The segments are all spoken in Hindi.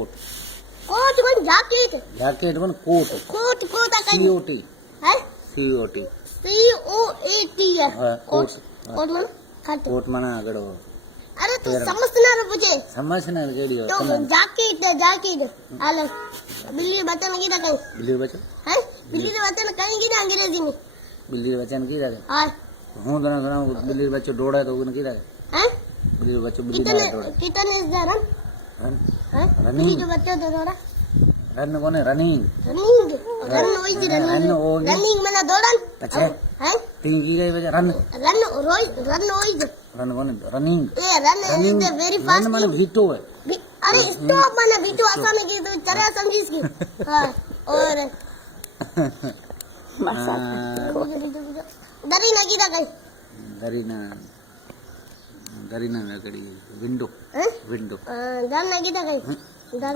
Coat coat one jacket jacket one coat coat coat का COT है COT COAT है कोट कोट मन काट कोट माना अगड़ो अरे तू समझना रे मुझे समझना केड़ी तो जैकेट जैकेट आले बिल्ली बचन की रखे बिल्ली बचन है बिल्ली बचन कहीं की ना अंग्रेजी में बिल्ली बचन की रखे हां हूं गना बिल्ली बच्चो डोड़ा तो उन की रखे हैं बिल्ली बच्चो बिल्ली डोड़ा कितने इस रन हैं रनिंग जो बच्चे तो थोड़ा रन कोने रनिंग रनिंग रन होई थी रनिंग मैंने दौड़न अच्छा हैं तीन की गई वजह रन रन रोई रन होई थी रन कोने running A run is the very fast माने भीटो है अरे स्टॉप मैंने बीटू आसान की तू चरा समझिस की हां और दरी लगी था कहीं दरी ना कड़ी विंडो विंडो घर लगी था कहीं घर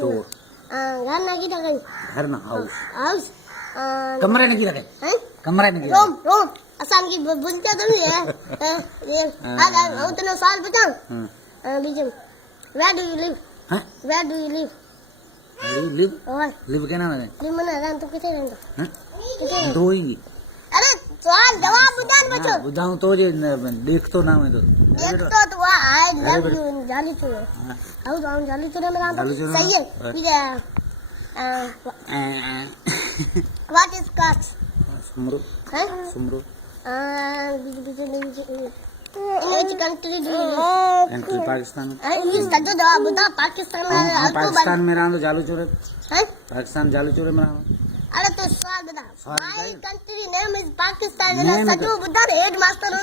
लगी था कहीं घर ना हाउस हाउस कमरे लगी था हैं कमरा नहीं रोम रोम आसान की बुझता तो नहीं है ये आ उतने साल बचा बीजन वेयर डू यू लिव हां where do you live live के नाम है लिव मना रहन तो किथे रहन हां दोईंगी अरे सवाल जवाब बुझान बचो बुझाऊं तो जे देख तो नाम है तो देख तो आई लव यू जाली चो हाउ जाऊं जाली चो में रहन तो सही है ये व्हाट इज कास्ट सुमरो हैं Soomro which country do you live? Country Pakistan English का जो जवाब बता पाकिस्तान में पाकिस्तान में रहा तो जालू चोरे हैं पाकिस्तान जालू चोरे में रहा अरे तो सवाल बता my country name is Pakistan ना सजो बता हेड मास्टर